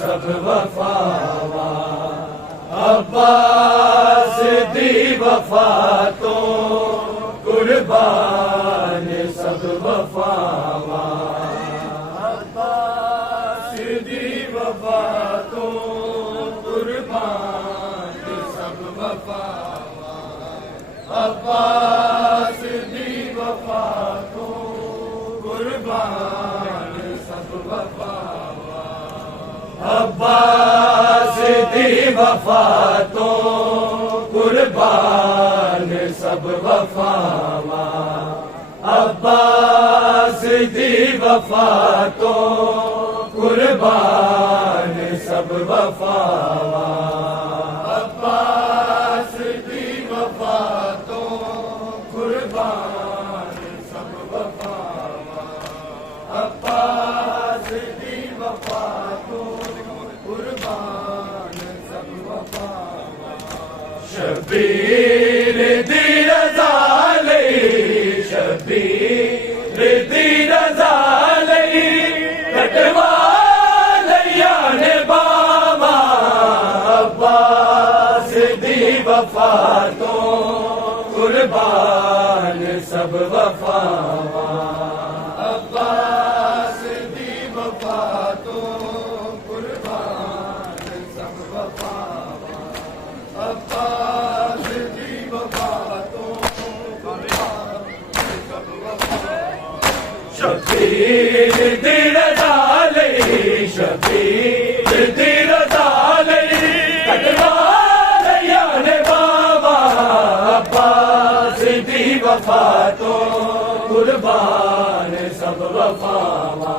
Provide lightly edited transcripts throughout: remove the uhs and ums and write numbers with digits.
सब वफावा अब्बास दी वफा तो कुर्बान सब वफावा अब्बास दी वफा तो कुर्बान सब वफावा अब्बास दी वफा तो कुर्बान सब वफावा अब्बास दी वफा तो कुर्बान सब वफावा अब्बास दी वफा तो कुर्बान सब वफावा अब्बास दी वफा तो कुर्बान सब वफावा अब्बास दी वफा तो कुर्बान सब वफावा शबीर दी रज़ा लई शबीर दी रज़ा लई कटवा लिया ने बाबा अब्बास दी वफा तो कुर्बान सब वफावा अब्बास दी वफा तो कुर्बान सब वफावा अब्बास दी वफा तो कुर्बान सब वफावा शबीर दी रज़ा लई शबीर दी रज़ा लई कटवा लिया ने बाबा अब्बास दी वफा तो कुर्बान सब वफावा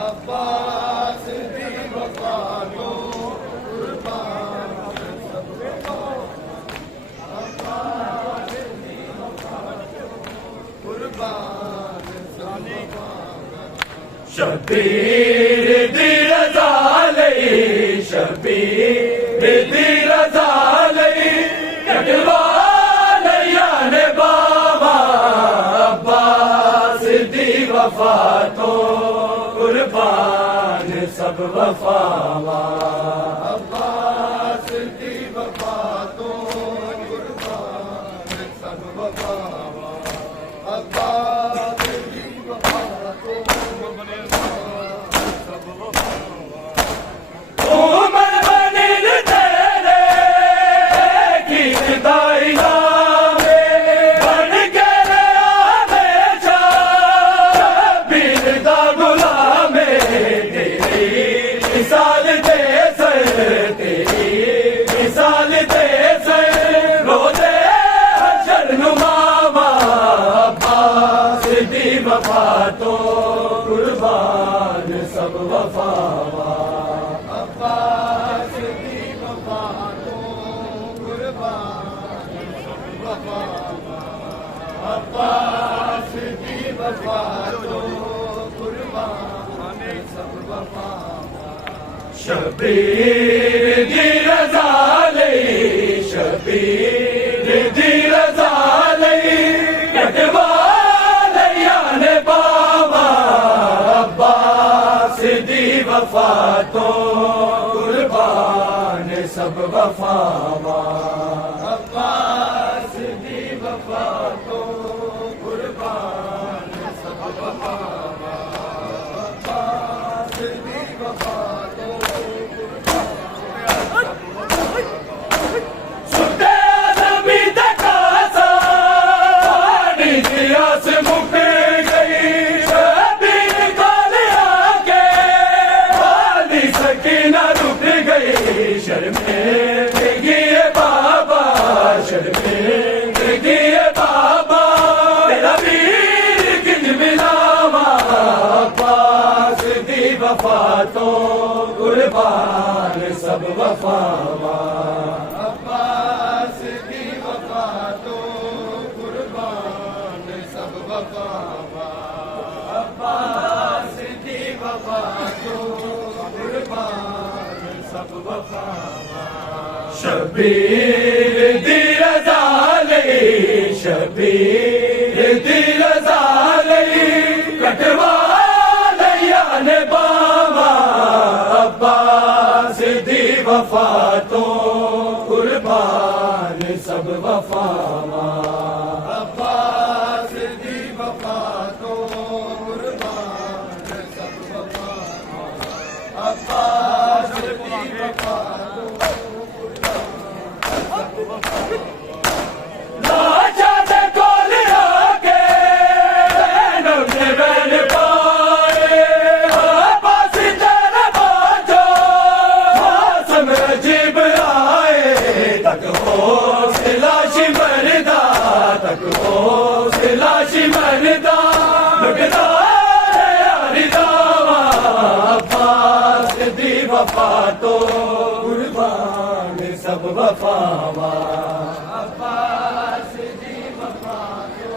अब्बास दी वफा तो कुर्बान सब वफावा अब्बास दी वफा तो कुर्बान सब वफावा शबीर दी रज़ा लई शबीर दी रज़ा लई कटवा लिया ने बाबा अब्बास दी वफा तो कुर्बान सब वफावा अब्बास दी वफा तो कुर्बान सब वफावा अब्बास दी वफा तो सब वफावा उमर बने तेरे गीत दाइला मिसाल दे रोजे हशर नुमावा अब्बास दी वफा तो कुर्बान सब वफावा अब्बास दी वफा तो कुर्बान सब वफावा अब्बास दी वफा तो कुर्बान सब वफावा शबीर दी रज़ा लई शबीर दी रज़ा लई कटवा लिया ने बाबा अब्बास दी वफा तो कुर्बान सब वफावा अब्बास दी वफा तो कुर्बान सब वफावा अब्बास दी वफा तो शर्मेंदगी बाबा शर्मेंदगी बाबा तेरा वीर किन मिलावा अब्बास दी वफा तो कुर्बान सब वफावा अब्बास दी वफा तो कुर्बान सब वफावा अब्बास दी वफा तो कुर्बान सब वफावा शबीर दी रज़ा लई शबीर दी रज़ा लई कटवा लिया ने बावा अब्बास दी वफा तो कुर्बान सब वफावा अब्बास दी वफा तो कुर्बान सब वफावा अब्बास दी वफा तो कुर्बान सब वफावा अब्बास दी वफा तो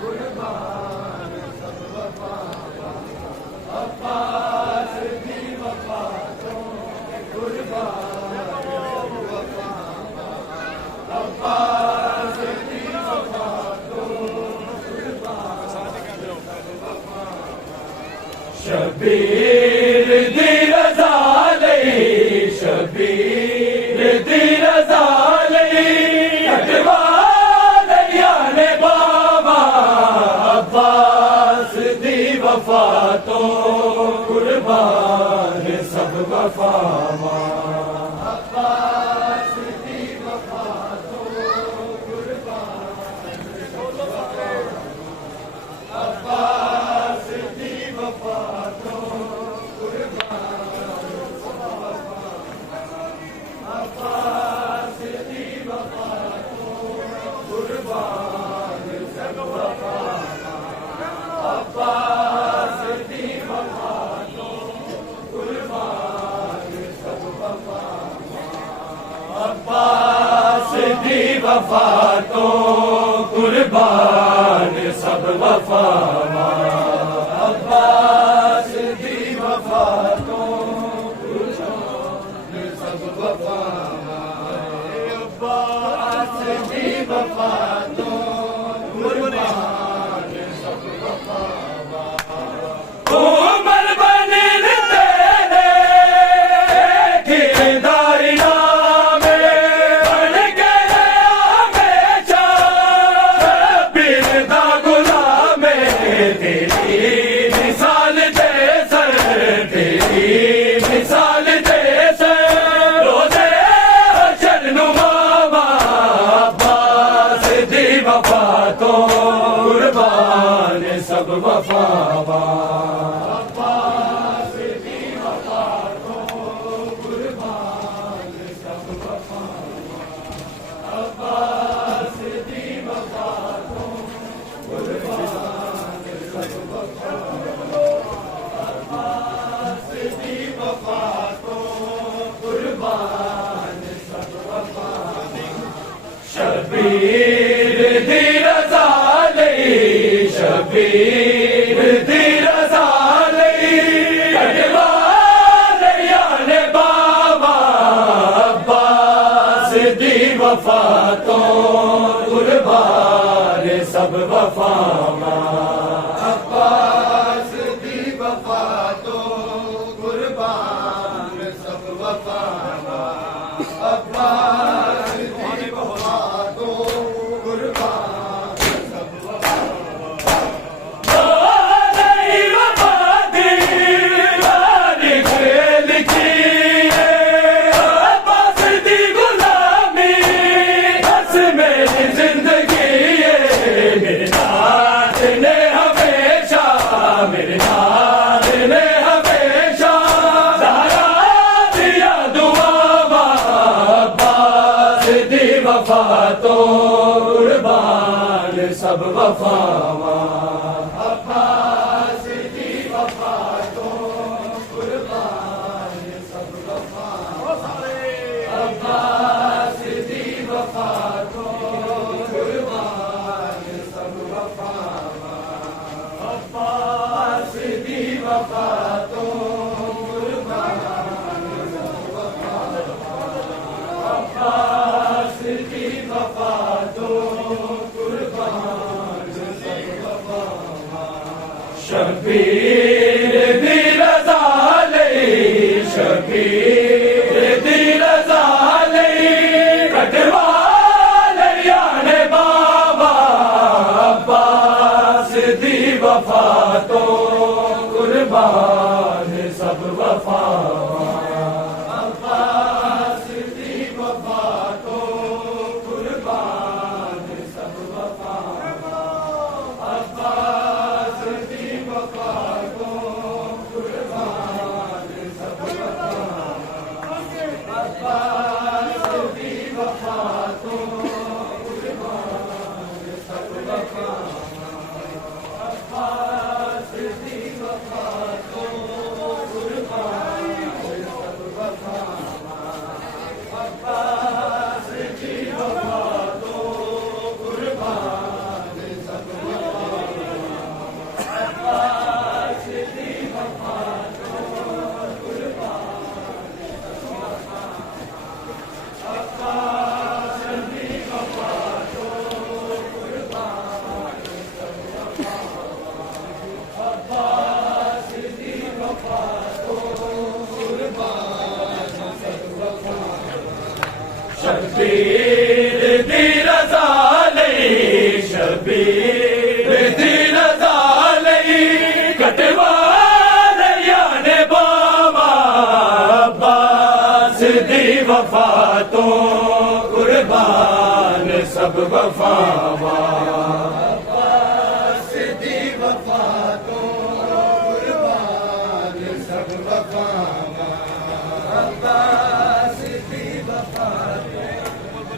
कुर्बान सब वफावा अब्बास दी वफा तो कुर्बान अब्बास दी वफा तो शबीर दी रज़ा शबीर दी रज़ा लई कटवा लिया ने बाबा अब्बास दी वफा तो कुर्बान सब वफावा अब्बास दी वफा तो कुर्बान अब्बास दी वफा तो अब्बास दी वफा तो कुर्बान सब वफावा अब्बास दी वफा तो कुर्बान सब वफावा अब्बास दी वफा तो कुर्बान सब वफावा उमर बने तेरे ठेकेदारी सब वफावा अब्बास दी वफा तो कुर्बान सब वफावा अब्बास दी वफा तो कुर्बान सब वफावा अब्बास दी वफा तो कुर्बान सब वफावा शबीर दी रज़ा लई शबीर दी रज़ा लई कटवा लिया ने बाबा अब्बास दी वफा तो कुर्बान सब वफावा अब्बास दी वफा तो कुर्बान सब वफावा अब्बास दी वफा तो कुर्बान सब वफा तो कुर्बान सब वफावा अब्बास दी वफा तो कुर्बान सब वफावा अब्बास दी वफा तो कुर्बान सब वफावा अब्बास दी वफा तो कुर्बान सब वफावा शबीर दी रज़ा लई शबीर दी रज़ा लई कटवा लिया ने बाबा अब्बास दी वफा तो कुर्बान सब वफा अब्बास दी वफा तो कुर्बान सब वफा अब्बास दी वफा तो कुर्बान सब वफा अब्बास दी वफा तो कुर्बान सब वफा अब्बास दी वफा तो कुर्बान सब वफा अब्बास दी वफा तो कुर्बान सब वफा अब्बास दी वफा तो कुर्बान अब्बास दी वफा तो कुर्बान अब्बास दी वफा तो कुर्बान सब वफा शबीर दी रज़ा लई शबीर दी रज़ा लई कटवा लिया ने बाबा अब्बास दी वफा तो कुर्बान सब वफा अब्बास दी वफा तो कुर्बान सब वफा अब्बास दी वफा तो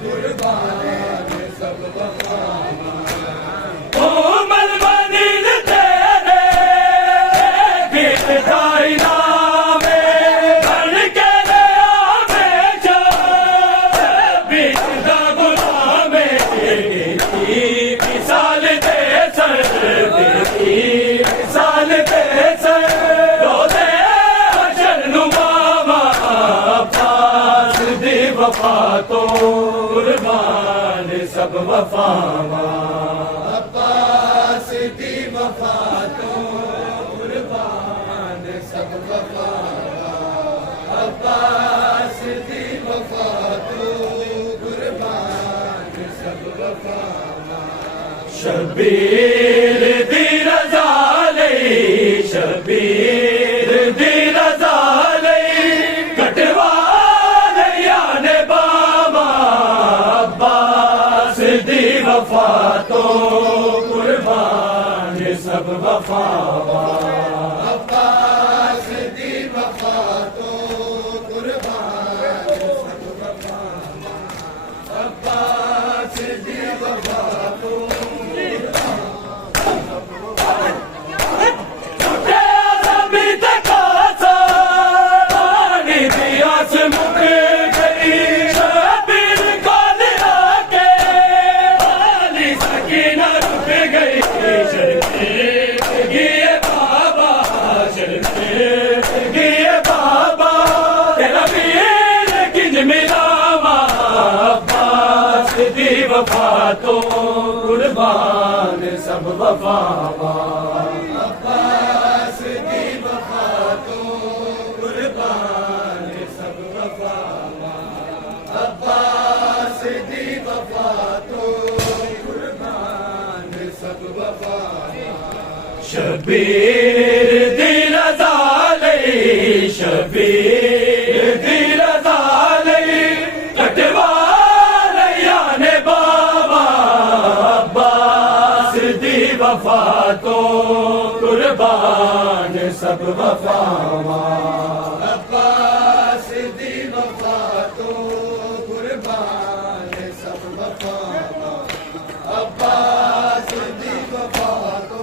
कुर्बान सब वफा कोमल मनीन तेरे गीत गाई नामे बन के लिया बेचा बीता गुलामे मिसाल दे सर मिसाल दे सर रोदे हशर नुमामा अब्बास दी वफा तो कुर्बान सब वफा अब्बास दी वफा तो कुर्बान सब वफा अब्बास दी वफा तो कुर्बान सब वफा शबीर दी रज़ा लई शबीर दी रज़ा लई कटवा लिया ने बाबा अब्बास दी वफा तो कुर्बान सब वफा अब्बास दी वफा तो कुर्बान सब वफा अब्बास दी वफा तो वफा तो कुर्बान सब वफा अब्बास दी वफा तो कुर्बान सब वफा अब्बास दी वफा तो कुर्बान सब वफा शबीर दी रज़ा लई शबीर दी रज़ा लई कटवा लिया ने बाबा अब्बास दी वफा तो कुर्बान सब वफा अब्बास दी वफा तो कुर्बान सब वफा अब्बास दी वफा तो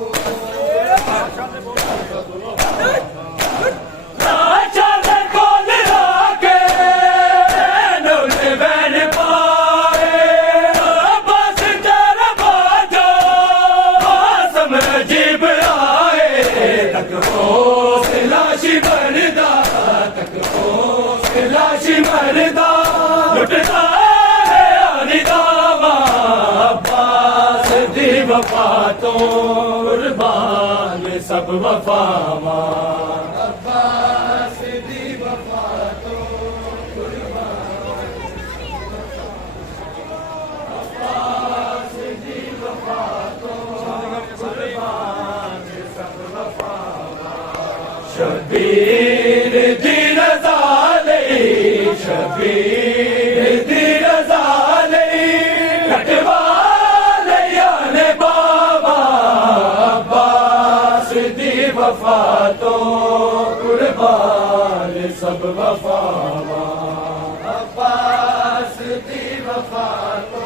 मरदा लुटता है अनिदावा अब्बास दी वफा तो कुर्बान सब वफावा अब्बास दी वफा तो अब्बास दी वफा तो कुर्बान सब वफावा शबीर दी रज़ा लई शबीर दी रज़ा लई कटवा लिया ने बाबा अब्बास दी वफा तो कुर्बान सब वफावा अब्बास दी वफा तो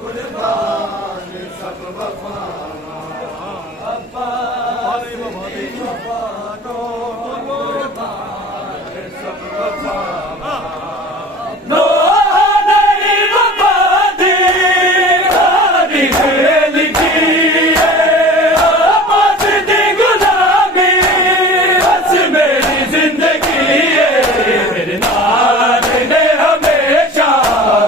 कुर्बान सब वफावा अब्बास दी वफा तो कुर्बान सब वफावा नो नहीं वफा दी गारी लिखी अब्बास दी गुलामी बस मेरी जिंदगी है मेरे नाल ने हमेशा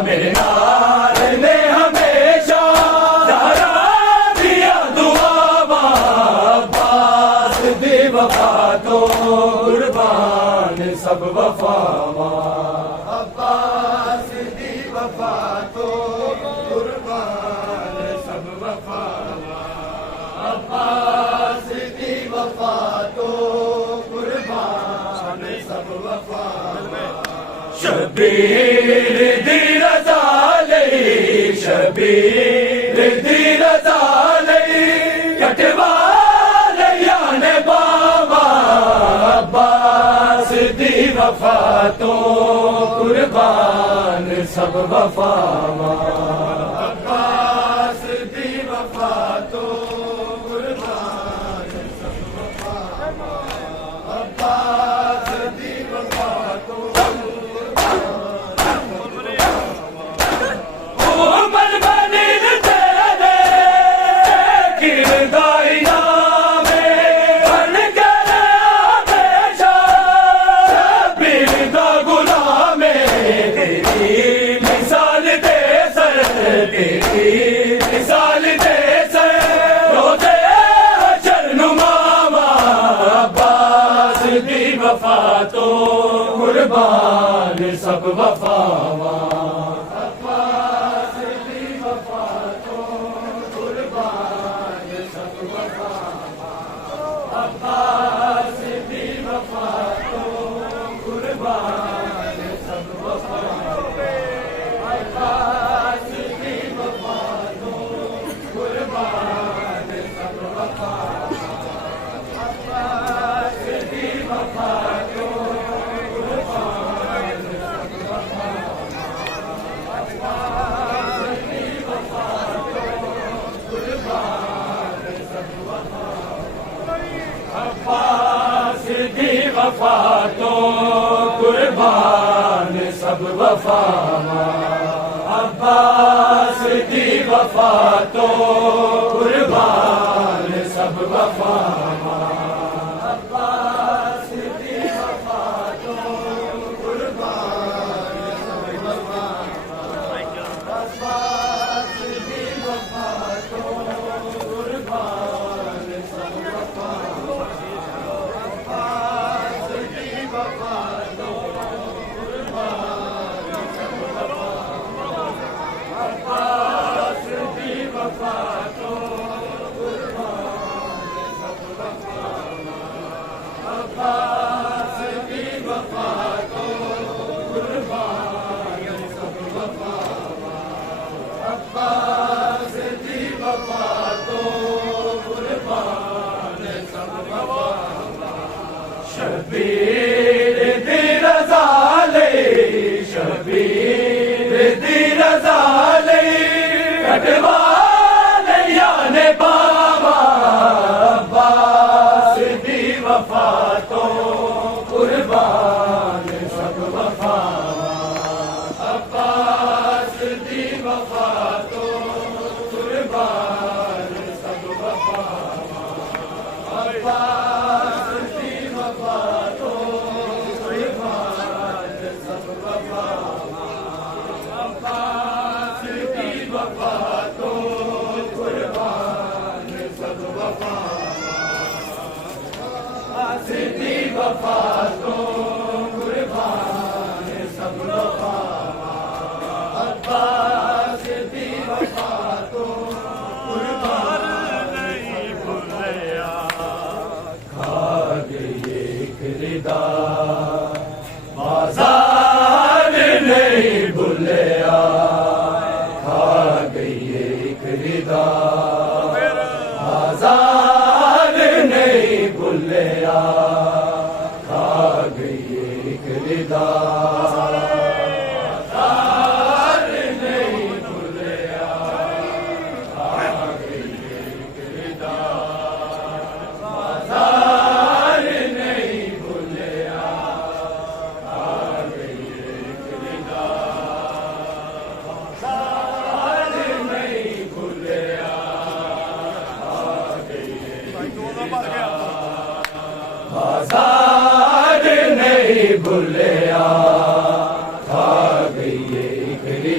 मेरे नाल ने हमेशा ज़हरा दिया दुआवा अब्बास दी वफा तो कुर्बान सब वफावा अब्बास दी वफा तो कुर्बान सब वफावा अब्बास दी वफा तो कुर्बान सब वफावा शबीर दी रज़ा लई शबीर दी रज़ा लई कटवा लिया ने बाबा अब्बास दी वफा तो कुर्बान सब वफावा अब्बास दी वफा तो कुर्बान सब वफावा अब्बास दी वफा तो उमर बनील तेरे किरदाई नामे बन कर हमेशा शबीर दा गुलामे तेरी मिसाल दे सर तेरी मिसाल दे सर रोज़े हशर नुमावा अब्बास दी वफा तो कुर्बान सब वफावा अब्बास दी वफा तो कुर्बान सब वफावा अब्बास दी वफा तो कुर्बान सब वफावा अब्बास दी वफा तो कुर्बान सब वफावा अब्बास दी वफा तो कुर्बान सब वफावा अब्बास दी वफा तो कुर्बान सब वफावा अब्बास दी वफा तो कुर्बान सब वफावा अब्बास दी वफा तो कुर्बान सब वफावा अब्बास दी वफा तो कुर्बान सब वफावा अब्बास दी वफा तो कुर्बान सब वफावा अब्बास दी वफा तो कुर्बान सब वफावा अब्बास दी वफा तो कुर्बान सब वफावा अब्बास दी वफा तो कुर्बान सब वफावा अब्बास दी वफा तो कुर्बान सब वफावा शबीर दी रज़ा लई शबीर दी रज़ा लई कटवा लिया ने बाबा अब्बास दी वफा तो कुर्बान सब वफावा अब्बास दी वफा तो कुर्बान सब वफावा अब्बास दी वफा तो कुर्बान सब वफावा अब्बास दी वफा तो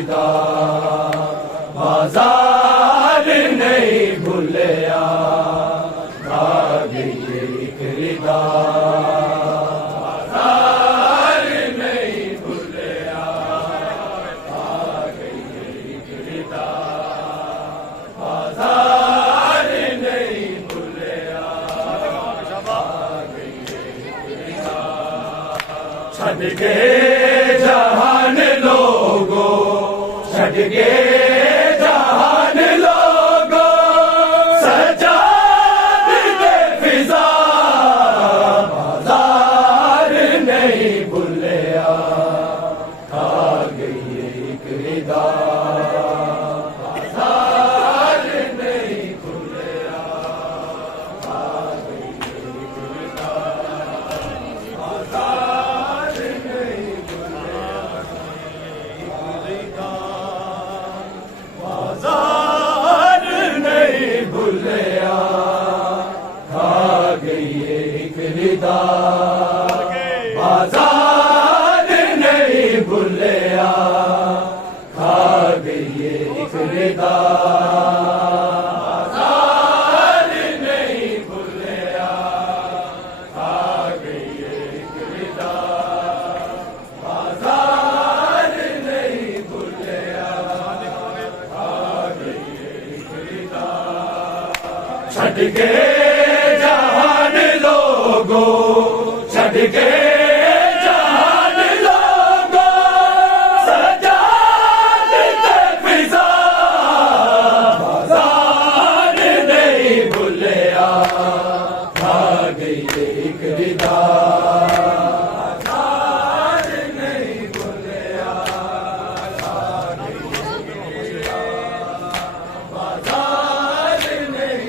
खरीदार बाजार नहीं भूलिया आ गई एक खरीदार बाजार नहीं भूलिया आ गई एक खरीदार बाजार नहीं भूलिया आ गई एक खरीदार छड़ के जहान लोगो छड़ के जहान लोगो सजाद दे फिजा बाजार नहीं भूलिया आ गई एक खरीदार बाजार नहीं भूलिया आ गई एक खरीदार बाजार नहीं बाजार नहीं भूलिया आ गई एक खरीदार बाजार नहीं भूलिया आ गई एक खरीदार बाजार नहीं भूलिया आ गई एक खरीदार बाजार नहीं भूलिया छड़ के जहान लोगो छड़ के जहान लोगो सजाद दे फिजा बाजार नहीं भूलिया आ गई एक खरीदार बाजार नहीं भूलिया आ गई एक खरीदार बाजार नहीं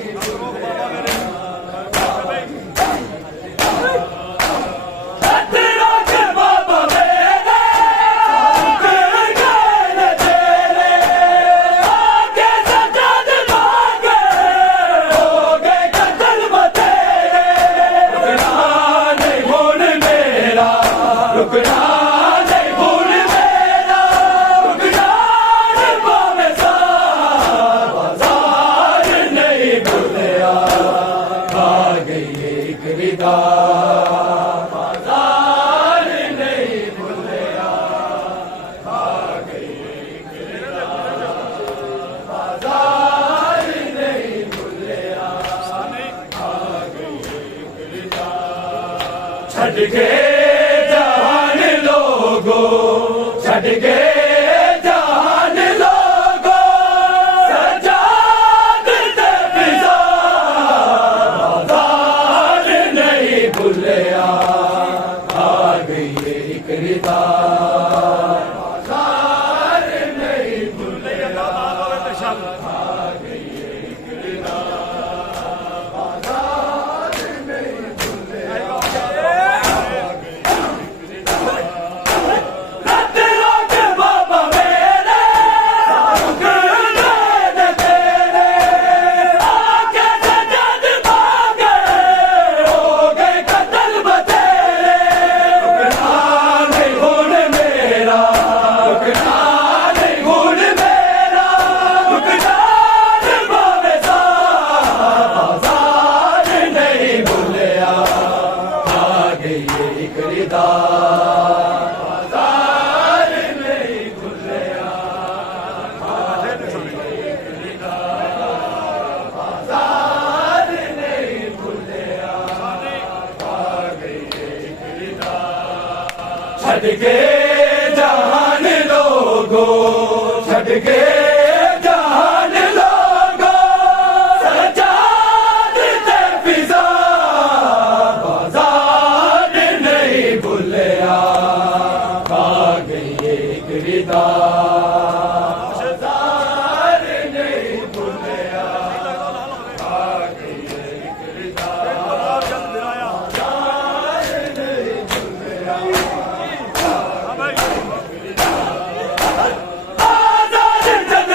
रुकना नहीं भूल मेरा रुकना नहीं पावे सा बाजार नहीं भूलिया आ गई एक खरीदार बाजार नहीं भूलिया आ गई एक खरीदार बाजार नहीं भूलिया आ गई एक खरीदार छड़ के जहान लोगो छड़ के जहान लोगो सजाद दे फिजा बाजार नहीं भूलिया आ गई एक खरीदार बाजार नहीं भूलिया आ गई एक खरीदार बाजार नहीं भूलिया छड़ के जहान लोगो छड़ के जहान लोगो सजाद दे फिजा बाजार नहीं भूलिया आ गई एक खरीदार बाजार नहीं भूलिया आ गई एक खरीदार बाजार नहीं भूलिया आजाद जग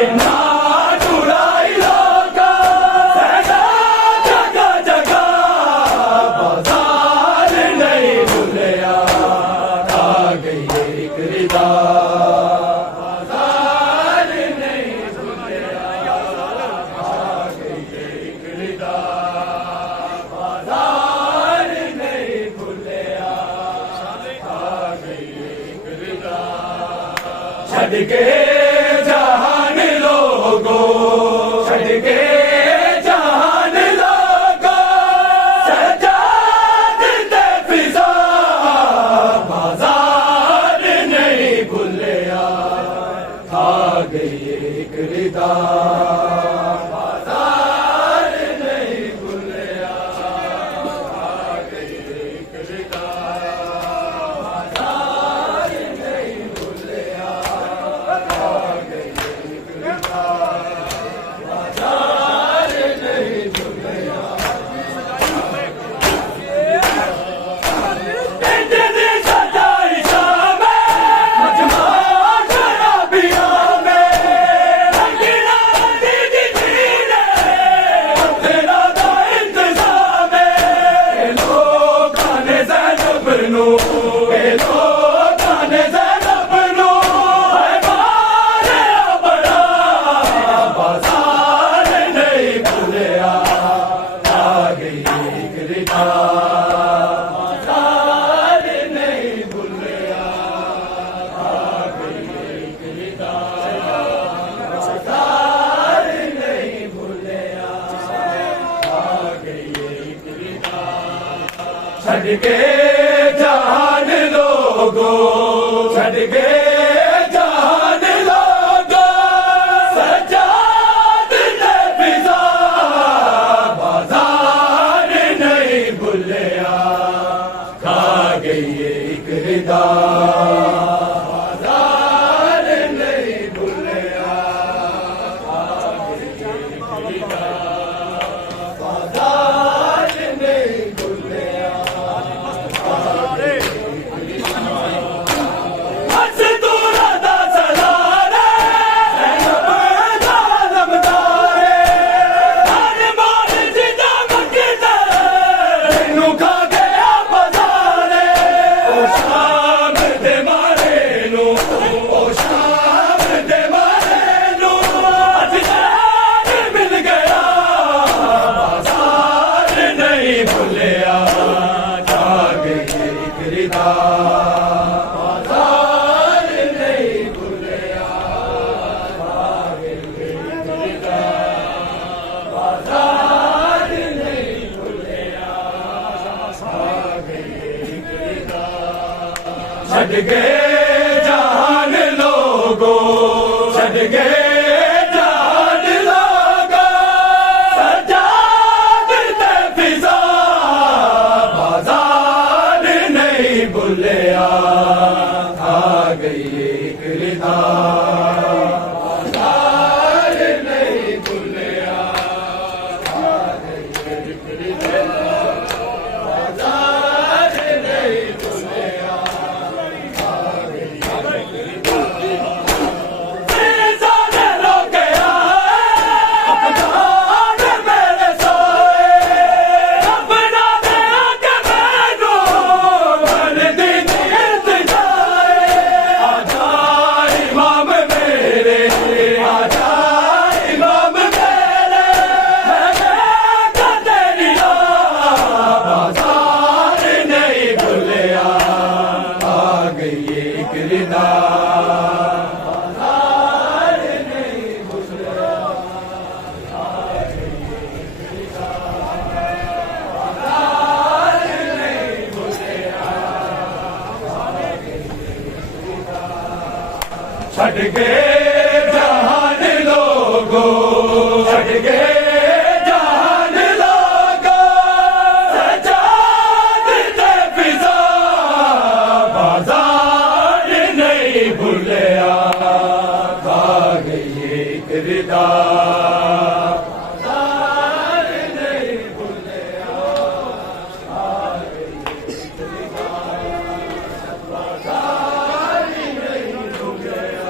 जिन्ना चुराई लोका सदा जगह जगह बाजार नहीं भूलिया आ गई एक रिदा बाजार नहीं भूलिया आ गई एक रिदा बाजार नहीं भूलिया आ गई एक रिदा छड़ के जहान लोगो छड़ के जहान लोगो सजाद दे फिजा बाजार नहीं भूलिया आ गई एक रिदा बाजार नहीं भूलिया आ गई एक रिदा बाजार नहीं भूलिया आ गई एक रिदा बाजार नहीं भूलिया इंजनी सजाई शामे मजमा शराबिया में रंगीला दीदी जीने तेरा दा इंतजाम है लोग खाने ज़ैनब नू लोग खाने ज़ैनब नू है मारे बड़ा बाजार नहीं भूलिया आ गई एक रिदा बाजार नहीं भूलिया आ गई एक रिदा बाजार नहीं भूलिया आ गई एक रिदा छड़ के जहान लोगो छड़ के जहान लोगो सजाद दे फिजा बाजार नहीं भूलिया खा गई एक रिदा बाजार नहीं भूलिया खा गई एक रिदा बाजार नहीं भूलिया मजदूरा दा सलारे ज़ैनब दा नमदारे हर माल जिदा मकदा नू खा गया बाजारे ओ शाम दे मारे नू ओ शाम दे मारे नू अज जान मिल गया बाजार नहीं भूलिया आ गई एक रिदा बाजार नहीं भूलिया आ गई एक रिदा बाजार नहीं भूलिया आ गई एक रिदा छड़ के जहान लोगो छड़ के जहान लोगो सजाद दे फिजा बाजार नहीं भूलिया आ गई एक रिदा बाजार नहीं भूलिया आ गई एक रिदा बाजार नहीं भूलिया आ गई एक रिदा फिजा ने रोकया अपनार मेरे सोए अपना दे आके मैनू मन दी नींद जाए आजा इमाम मेरे आजा इमाम मेरे मैं तेरिया बाजार नहीं भूलिया आ गई एक रिदा बाजार नहीं भूलिया आ गई एक रिदा बाजार नहीं भूलिया आ गई एक रिदा छड़ के जहान लोगो छड़ के जहान लोगो सजाद दे फिजा बाजार नहीं भूलिया खा गई एक रिदा बाजार नहीं भूलिया आ गई एक रिदा बाजार नहीं भूलिया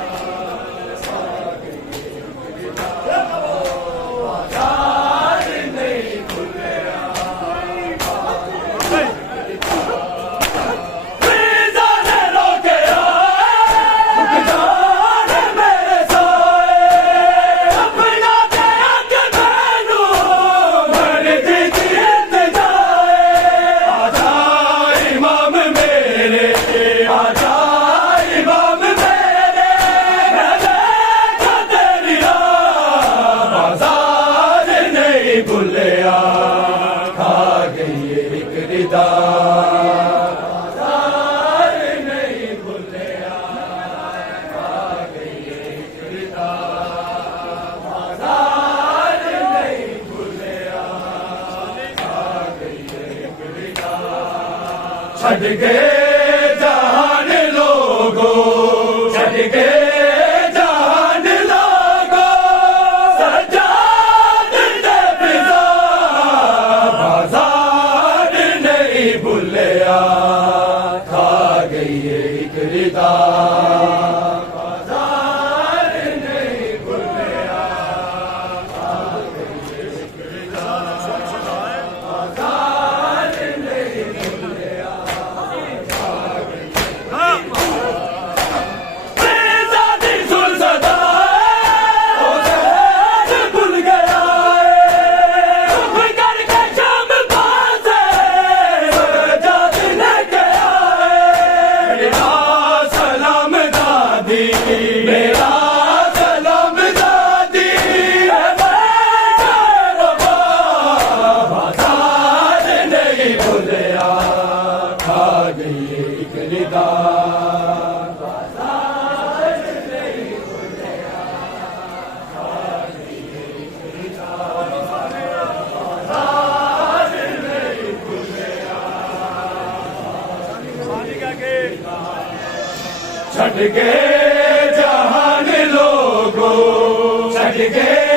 आ गई एक छट गए जहान लोगो, छट गए जहान लोगो, सजाद दे फिजा बाजार नहीं भूलिया, खा गई एक रिदा बाजार नहीं भूलिया, खा गई एक रिदा बाजार नहीं भूलिया, खा गई बेजादी सुलझदा ओ शहर भूल गया है, करके शाम बाज़े सजाद ले गया है, मेरा सलाम दादी, मेरा सलाम दादी, बाजार नहीं भूलिया, खा गई एक रिदा बाजार नहीं भूलिया, खा गई एक रिदा बाजार नहीं भूलिया, छट गए जहान लोगो, छट गए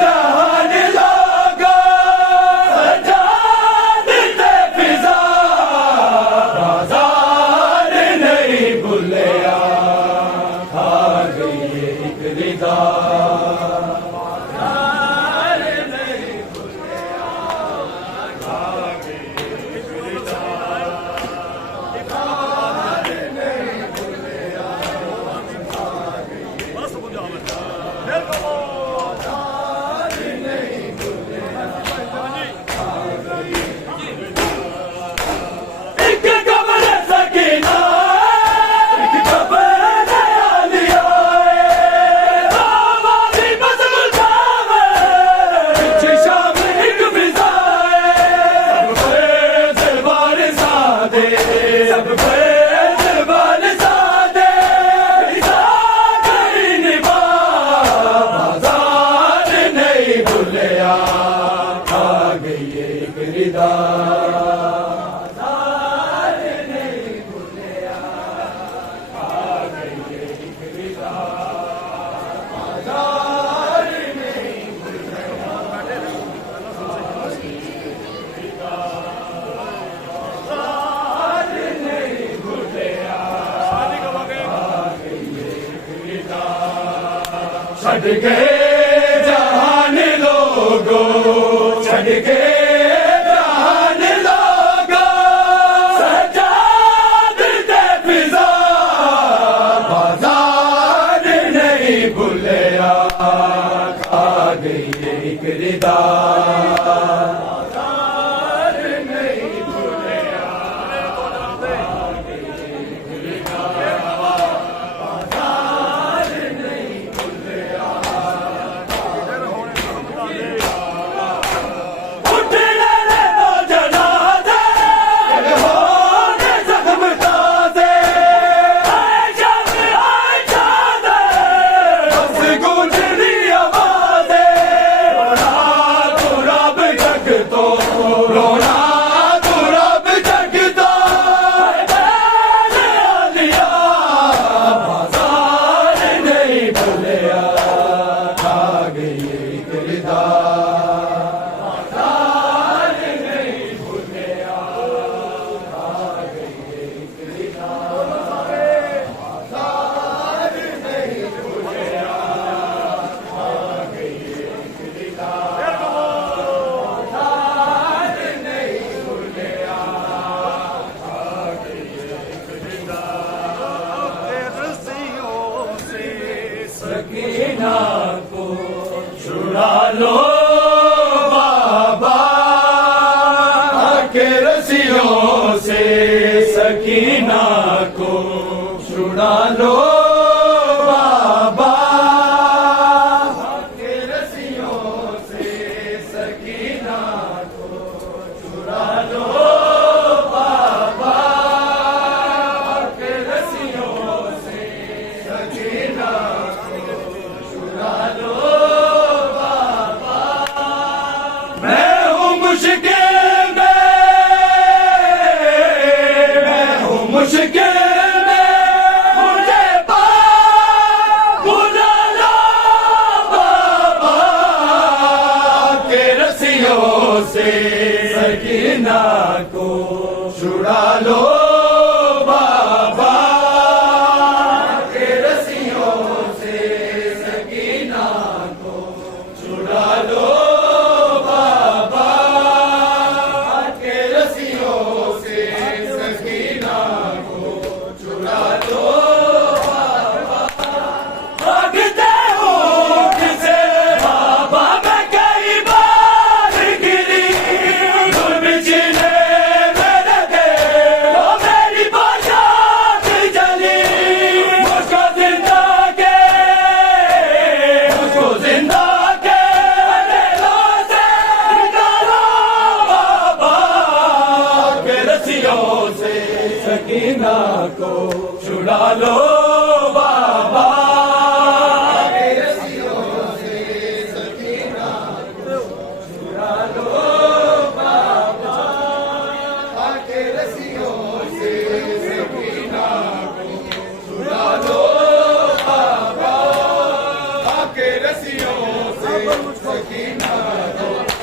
जहान लोगो, सजाद दे फिजा बाजार नहीं भूलिया, खा गई एक रिदा बाजार नहीं भूलिया, खा गई एक रिदा बाजार नहीं भूलिया, खा गई बाजार नहीं भूलिया, खा गई एक कब्र सकीना, एक कब्र आलिया, आवाज़ी मज़ल जावे, पीछे शाम एक फिजा, सब फैज़ वारिसा दे, सब फैज़ वारिसा दे, फिजा करी निभा बाजार नहीं भूलिया, खा गई एक रिदा बाजार नहीं भूलिया, खा गई एक रिदा बाजार नहीं भूलिया, बाजार नहीं भूलिया, छट गए जहान लोगो, छट गए जहान लोगो, सजाद दे फिजा बाजार नहीं भूलिया, खा गई एक रिदा बाजार नहीं भूलिया, खा गई एक रिदा बाजार नहीं भूलिया, उठने दे दो जनाज़े, होने ज़ख्म ताज़े, आए शाम आए चाँदे, बस गूंज रही आवाज़ें, रोना तू रब जग तो, रोना तू रब जग तो, मैंने आलिया बाजार नहीं भूलिया, खा गई एक रिदा बाजार नहीं भूलिया, खा गई एक रिदा बाजार नहीं भूलिया, खा गई एक रिदा बाजार नहीं भूलिया, खा गई एक रिदा रस्सियों से सकीना को छुड़ा लो। से सकीना को छुड़ा लो बाबा के रस्सियों से सकीना को छुड़ा लो बाबा के रस्सियों से सकीना को छुड़ा लो सकीना को छुड़ा लो बाबा के रस्सियों से सकीना को छुड़ा लो बाबा के रस्सियों से सकीना को छुड़ा लो बाबा के रस्सियों से सकीना को छुड़ा लो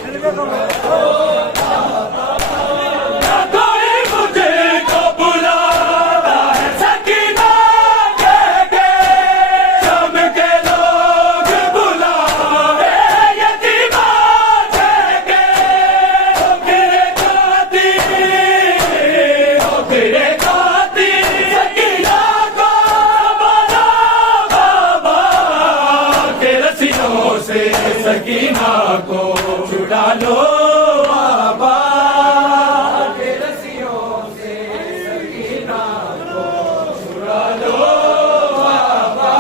सकीना को छुड़ा लो बाबा के रस्सियों से सकीना को छुड़ा लो बाबा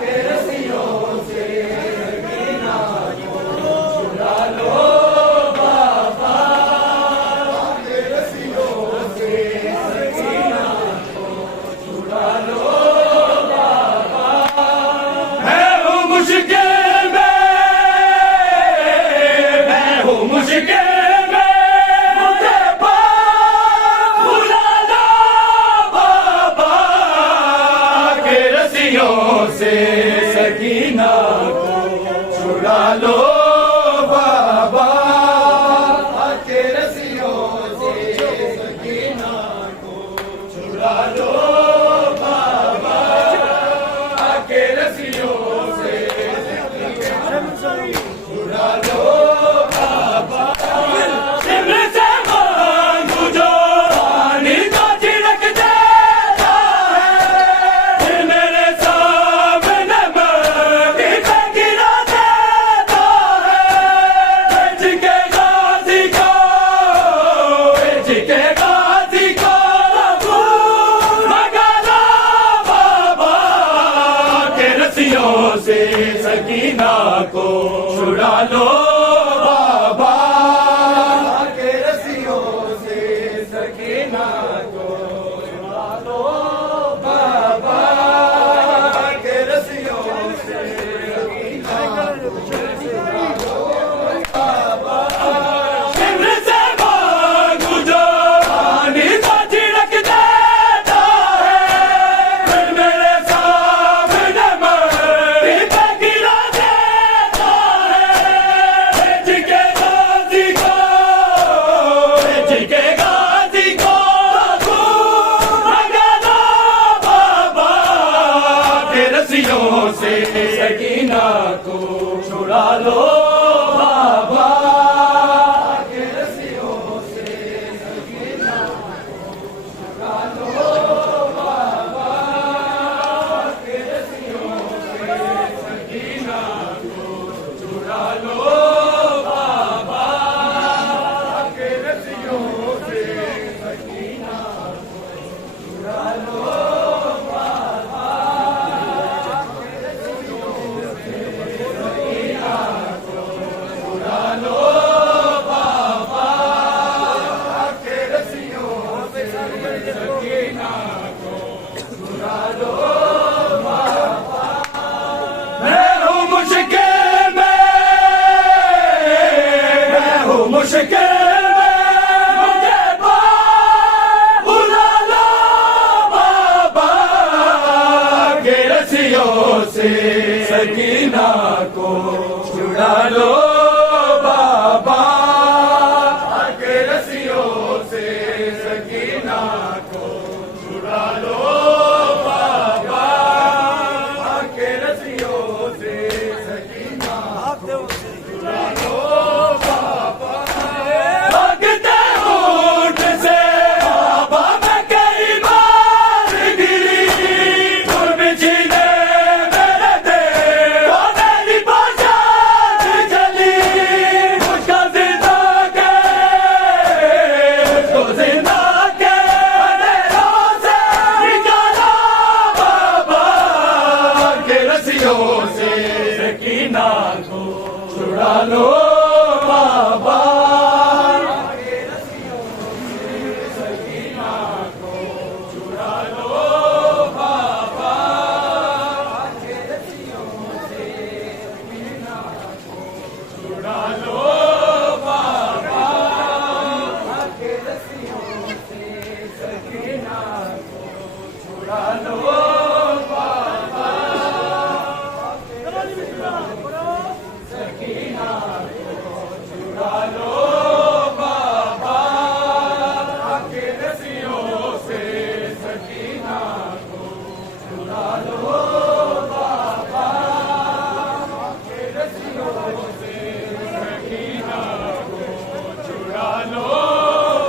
के रस्सियों से सकीना को छुड़ा लो बाबा के रस्सियों से सकीना को छुड़ा लो बाबा है वो मुश्किल से सकीना को छुड़ा लो बाबा के रस्सियों से सकीना को छुड़ा लो बाबा के रस्सियों से छुड़ा लो बाबा शिमले से मांगू जो पानी का छिड़क देता है मेरे सामने मट्टी पे गिरा देता है जिके गाजी को मगा लो बाबा के रस्सियों से सकीना को छुड़ा लो बाबा के रस्सियों से सकीना को छुड़ा लो बाबा के रस्सियों से सकीना को छुड़ा लो बाबा शिमले से मांगू जो पानी का छिड़क देता है मेरे सामने मट्टी पे गिरा देता है जिके गाजी को मगा लो बाबा के रस्सियों से सकीना को छुड़ा लो बाबा के रस्सियों से सकीना को छुड़ा लो बाबा के रस्सियों से सकीना को छुड़ा लो बाबा के रस्सियों से सकीना को छुड़ा लो बाबा के रस्सियों से सकीना को छुड़ा लो बाबा के रस्सियों से सकीना को छुड़ा लो बाबा मैं हूँ मुश्किल में मुश्किल मुझे बुला लो बाबा के रस्सियों से सकीना को छुड़ा लो बाबा सकीना को छुड़ा लो बाबा। सकीना को छुड़ा लो बाबा। छुड़ा लो बाबा। सकीना को छुड़ा लो बाबा। सकीना को छुड़ा लो बाबा। आके रस्सियों से सकीना को छुड़ा लो बाबा। आके रस्सियों से सकीना को छुड़ा लो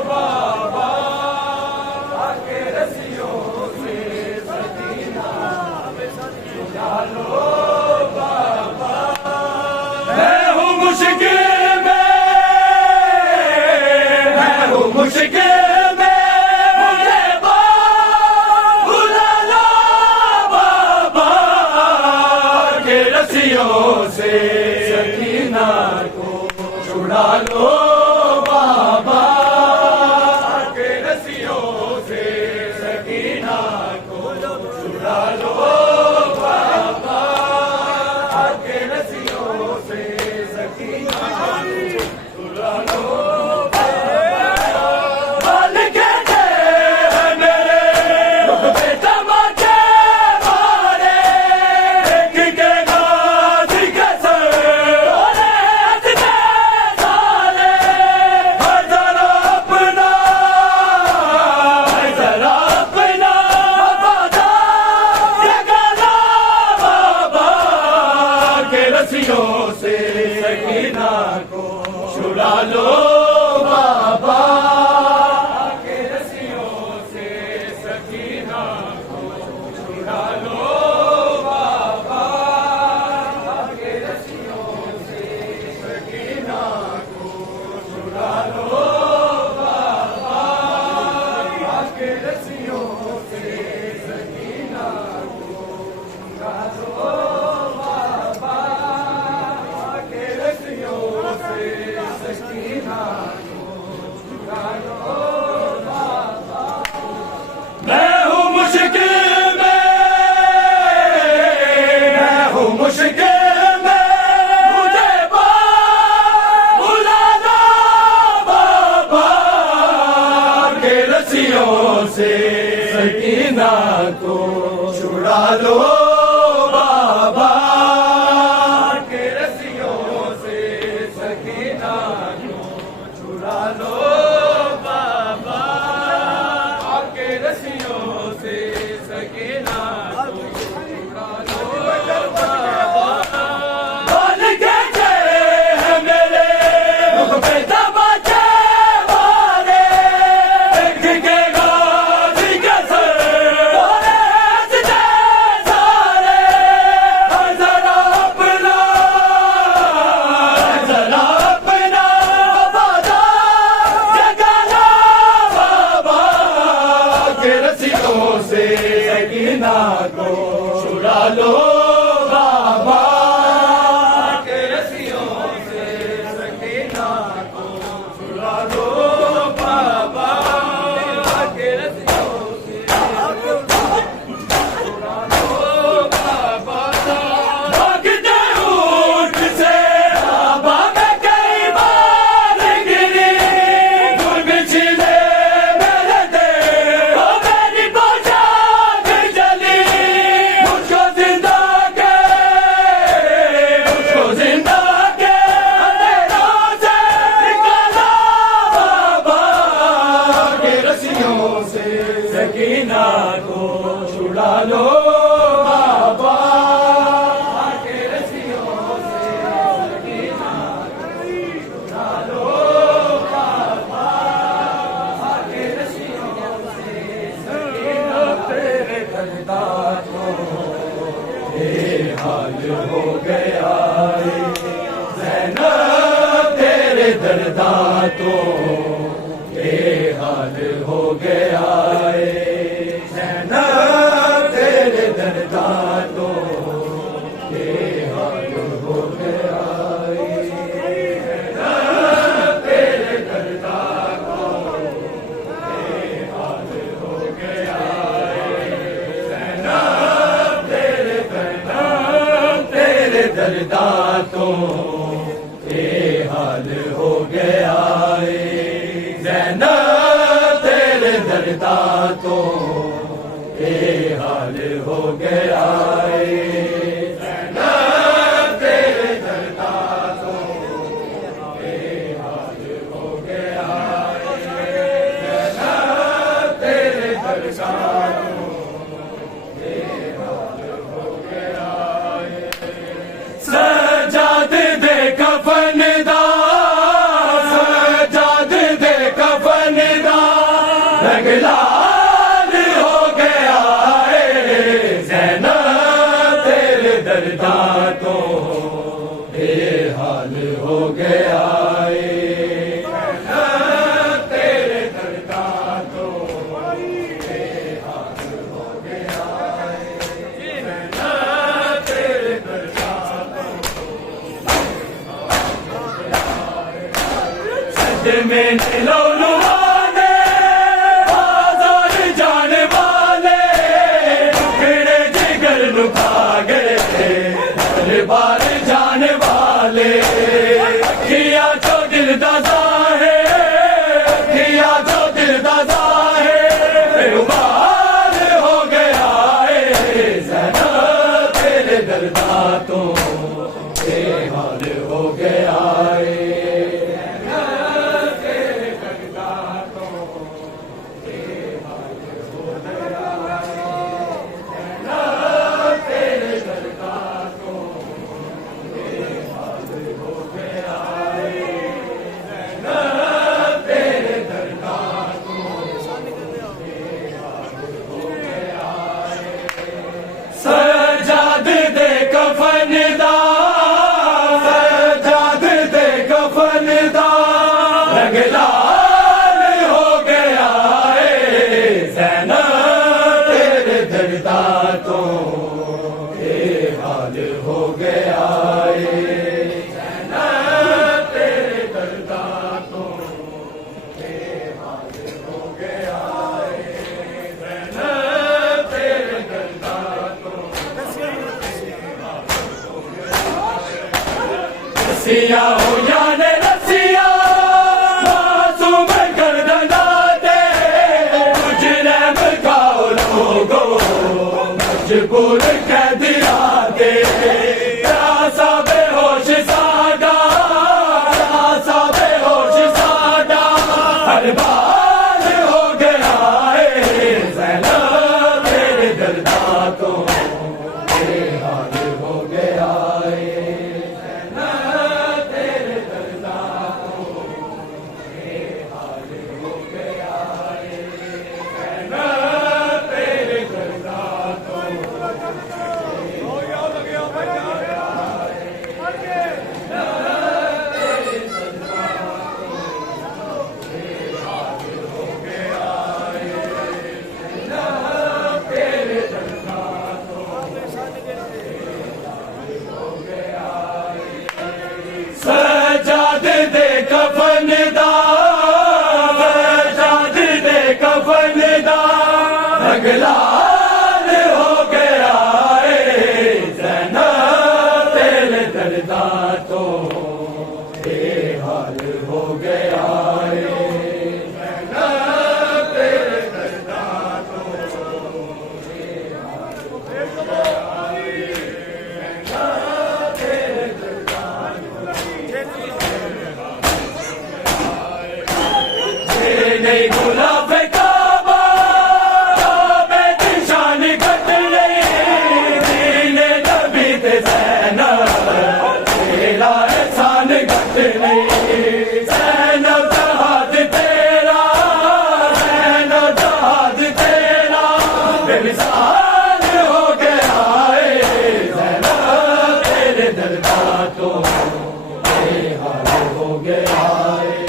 बाबा। आके रस्सियों से सकीना छुड़ा लो बाबा। मैं हूँ मुश्किल में, मैं हूँ मुश्किल में, मुझे बुला लो बाबा। के रस्सियों से सकीना को छुड़ा लो बाबा। के रस्सियों से सकीना को छुड़ा लो बाबा। के रस्सियों से सकीना छुड़ा लो बाबा। मालिक है मेरे दुख पे तमाचे मारे। एक के गाजी के सर ओरे हंसते सारे। हर जरा अपना वफादार जगाना बाबा। के रस्सियों से सकीना को छुड़ा लो बाबा। के रस्सियों से सकीना को छुड़ा लो बाबा। के रस्सियों से सकीना को छुड़ा लो बाबा। के रस्सियों से सकीना को छुड़ा लो बाबा। के रस्सियों से सकीना दर्दा तो ये हाल हो गया है ज़ैनब तेरे दर्दा तो ये हाल हो गया है ज़ैनब तेरे दर्दा तो ये हाल हो गया है ज़ैनब तेरे दर्दा सजाद दे कफन दा सजाद दे कफन दा रंग लाल हो गया है ज़ैनब तेरे दर्दा तो बेहाल हो गया है ज़ैनब तेरे दर्दा तो बेहाल हो गया है ज़ैनब तेरे दर्दा में लो वाले बाजार जाने वाले टुकड़े जिगर लुका गए बार जाने वाले किया जो दिल दादा है किया जो दिल दादा है बेउबाल हो गया है ज़ैनब तेरे दर्दा तो बेहाल हो गया है सजाद दे कफन दा सजाद दे कफन दा रंग लाल हो गया है ज़ैनब तेरे दर्दा तो बेहाल हो गया है ज़ैनब तेरे दर्दा तो बेहाल हो गया है ज़ैनब तेरे दर्दा रसिया हो जाने रसिया मासूम गर्दना दे मुझे बकाओ लोगो मजबूर कह दिया दे रासा बेहोश सादा रासा बेहोश सादा हर बार हो गया है ज़ैनब तेरे दर्दा तो बेहाल हो गया है सजाद दे कफन दा सजाद दे कफन दा रंग लाल हो गया है ज़ैनब तेरे दर्दा तो बेहाल हो गया है ज़ैनब तेरे दर्दा तो बेहाल हो गया है ज़ैनब तेरे दर्दा नहीं गुलाब काबा काबे की शान घट गई दीने नबी ते ज़ैनब तेरा एहसान घट गई ज़ैनब का हाथ तेरा ज़ैनब का हाथ तेरा बेमिसाल हो गया है ज़ैनब तेरे दर्दा तो बेहाल हो गया है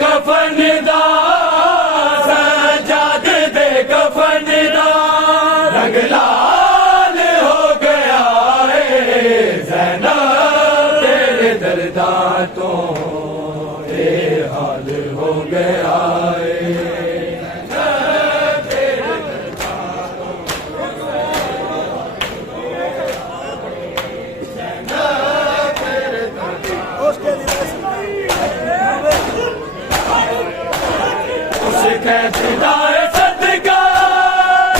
कफन दा सजाद दे कफन दा रंग लाल हो गया है ज़ैनब तेरे दर्दा तो ये हाल हो गया है कहते सदका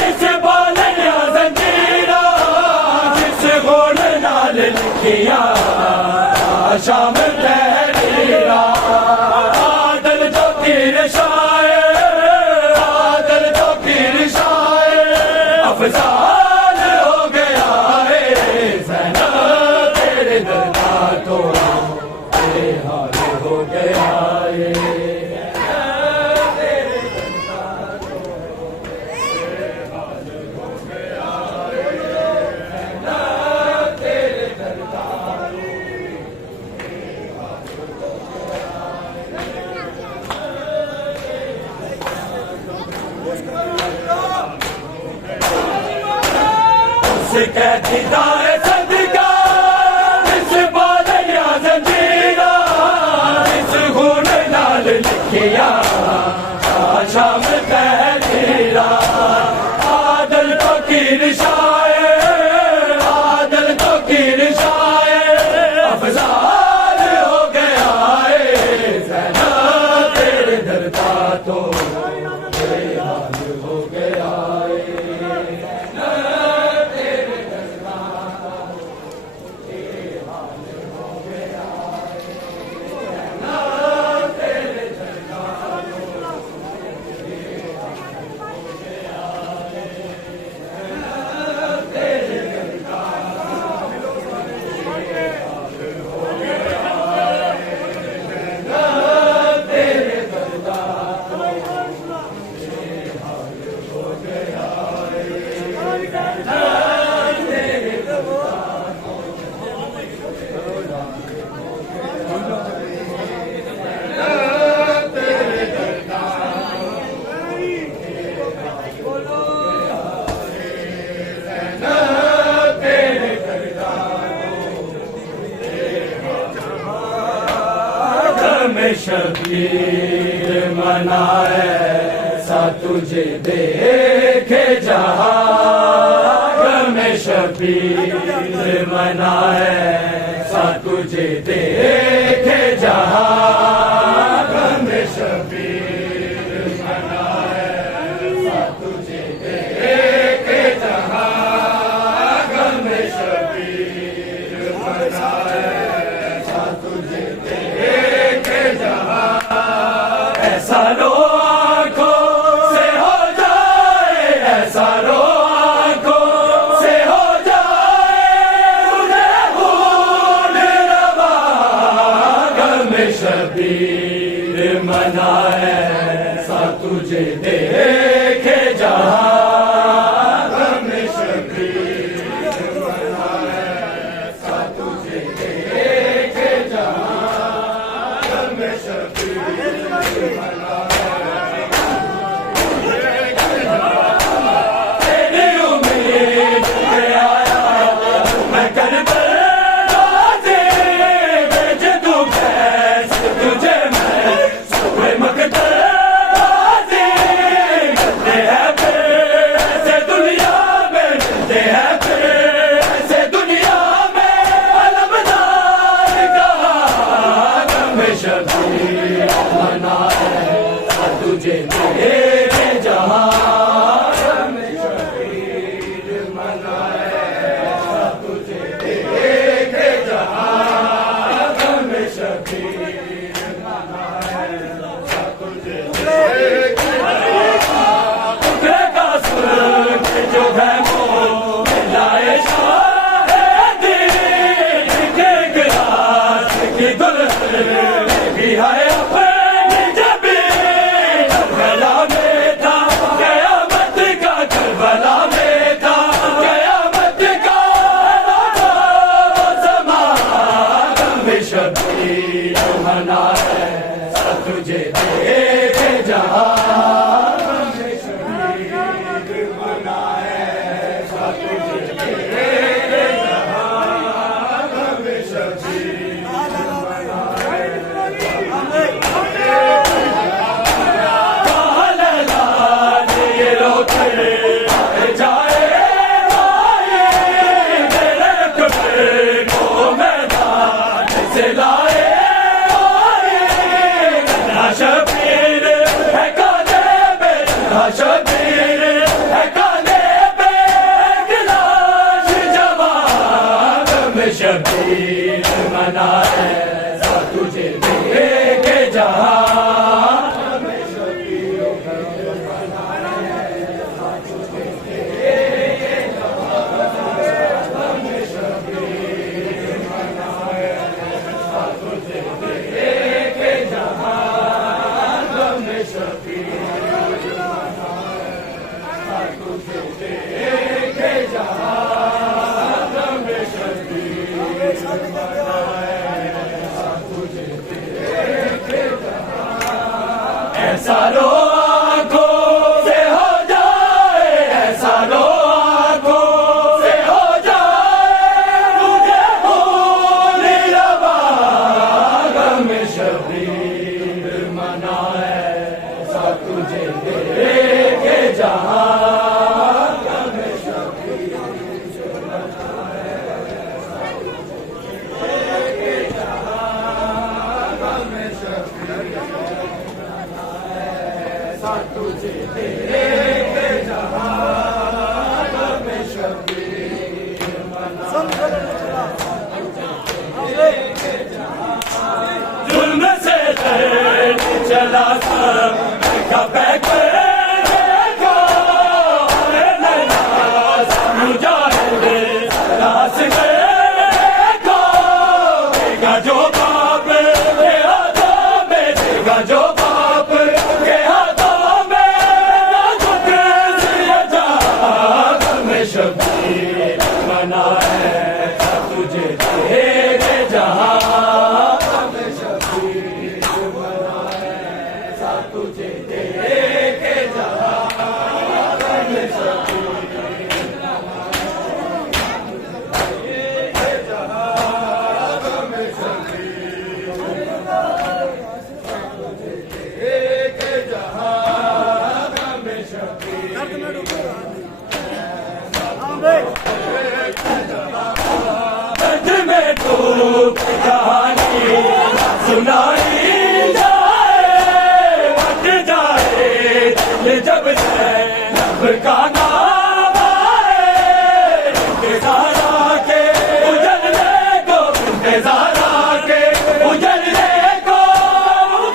इस बालिया जंजीरा जिस गोल नाल लिखिया शाम तहरीरा आदल जो पीर शायर आदल जो पीर शायर अफजाल हो गया है ज़ैनब तेरे दर्दा तो ये हाल हो गया है कहती दाए सदका इस बालिया जंजीरा इस खून नाल लिखिया शाम तहरीरा आदल फकीर शायर आदल फकीर शायर अफजाल हो गया है ज़ैनब तेरे दर्दा तो ये हाल हो गया है शबीर मनाए सा तुझे देखे जहां में शबीर मनाए सा तुझे देखे जहां में शबीर मनाए सा तुझे देखे जहां में शबीर मनाए सा तुझे ऐसा रो आँखों से हो जाए ऐसा रो आँखों से हो जाए मुझे खून रवा गम शबीर मनाए सा तुझे देखे जहाँ गम शबीर मनाए सा तुझे देखे जहाँ गम शबीर तुझे देखे जहाँ में शबीर मनाए तुझे देखे जहाँ में शबीर मनाए तुझे देखे का सुर जो है वो लाए शाह दिल के गिलास की दुल्हन भी है शबीर मनाए तुझे देखे जहां में शबीर बनाए तुझे देखे जहां में शबीर शबीर है काले पे गिलास जवान में शबीर मनाए तुझे देखे जहां में शबीर मनाए तुझे देखे जहां में शबीर मनाए तुझे देखे जहां में शबीर देखे जहां में शबीर मनाए तुझे देखे जहां ऐसा रो आँखों से हो जाए ऐसा रो आँखों से हो जाए तुझे भूल रवा में शबीर मनाए तुझे देखे जहां तुझे देखे जहां में शबीर जुल्म से दर्द चला सब कपे देखो मुजाहिद रास देखो देगा जो बाप के हाथों में देगा जो बाप के शबीर मनाए तुझे देखे जहां में शबीर मनाए तुझे देखे जहां में शबीर देखे जहां में शबीर तुझे देखे जहां में शबीर में तो कहानी सुनाई जाए बच जाए दिल जब से लब का नाम आए इंतजारा के उजलने को इंतजारा के उजलने को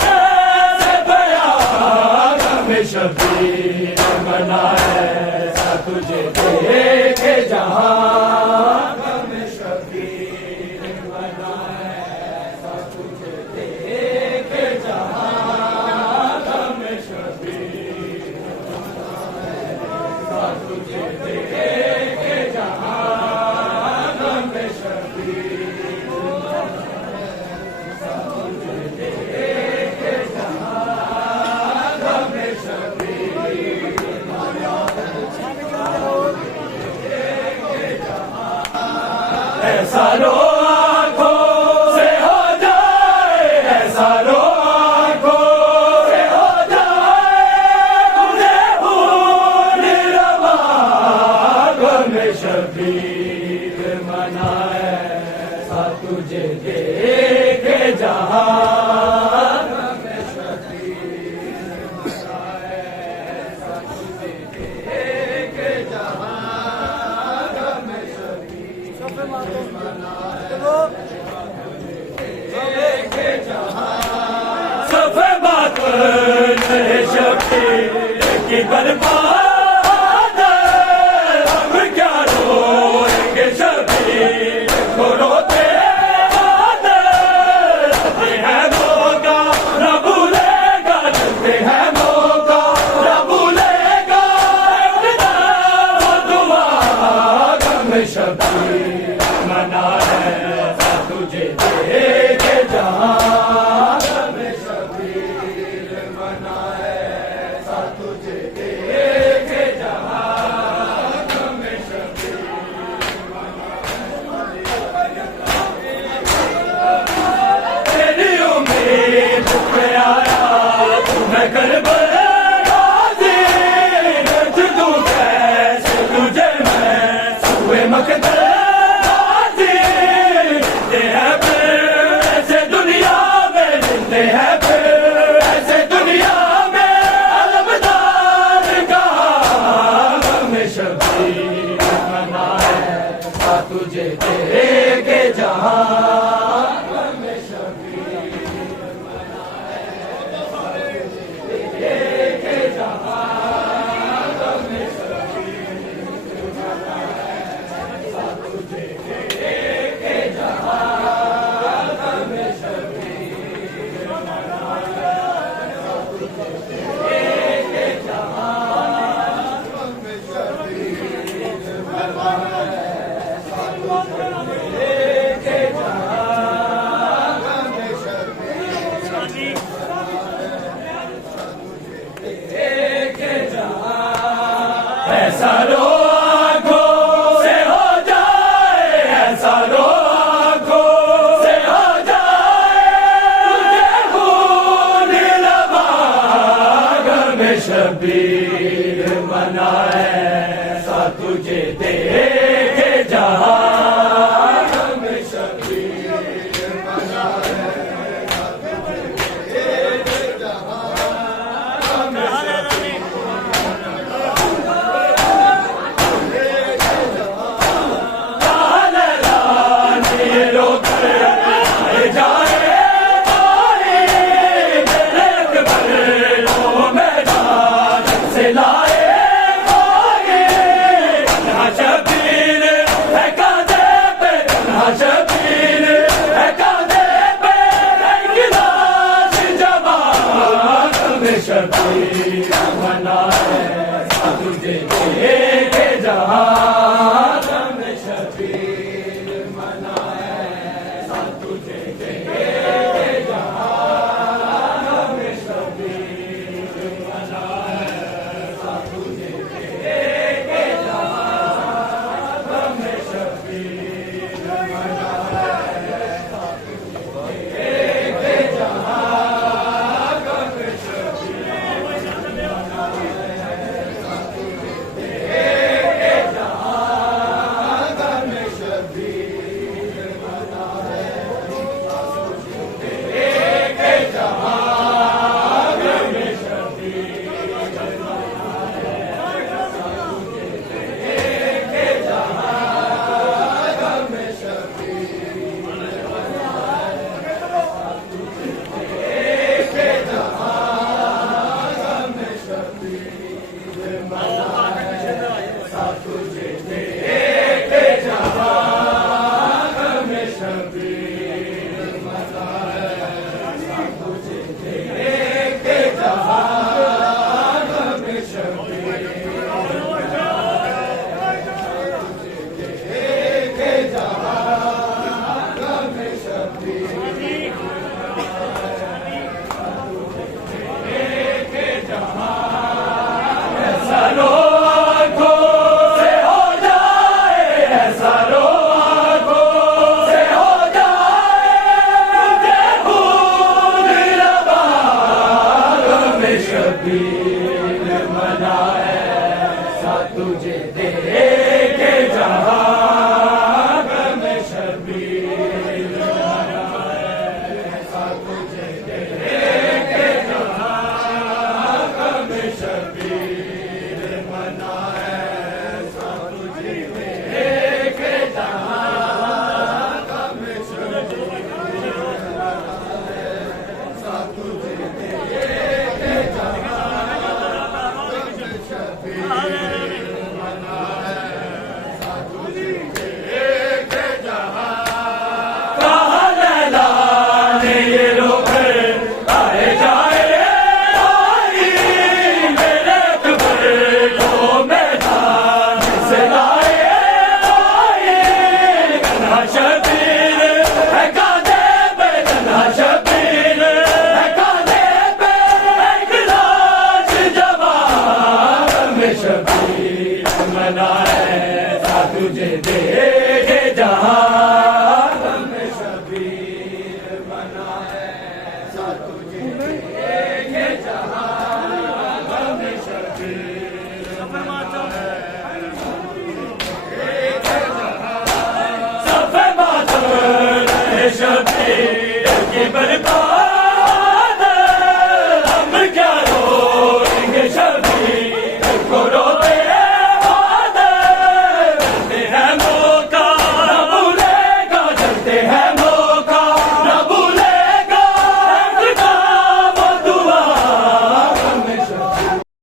कैसे बयान में शबीर मनाए तुझे देखे जहां में शबीर मनाए तुझे देखे जहां में शबीर मनाए तुझे देखे जहां में शबीर तुझे देखे जहां में शबीर ऐसा रो आँखों से हो जाए ऐसा रो आँखों से हो जाए तुझे भूल रवा में शबीर मनाए तुझे देखे जहां में शबीर मनाए तुझे देखे जहां में शबीर देखे जहां सफे बात शबीर की बर्बाद हम क्या रोएंगे शबीर को रोते है मौका न भूलेगा लगते है मौका न भूलेगा वो दुआ गम शबीर मनाए तुझे देखे जहां में शबीर ऐसा रो आँखों से हो जाए, ऐसा रो आँखों से हो जाए, तुझे खून लबा गम शबीर मनाए, ऐसा तुझे देखे जहाँ गम शबीर मनाए, शबीर मनाए, तुझे देखे जहाँ गम शबीर मनाए, तुझे देखे जहाँ गम शबीर मनाए, तुझे देखे जहाँ गम शबीर मनाए, देखे जहाँ गम शबीर मनाए, तुझे देखे जहाँ गम शबीर मनाए, तुझे देखे जहाँ गम शबीर मनाए, तुझे देखे जहाँ गम शबीर मनाए, तुझे देखे शबीर मनाए, तुझे देखे जहाँ गम शबीर मनाए, तुझे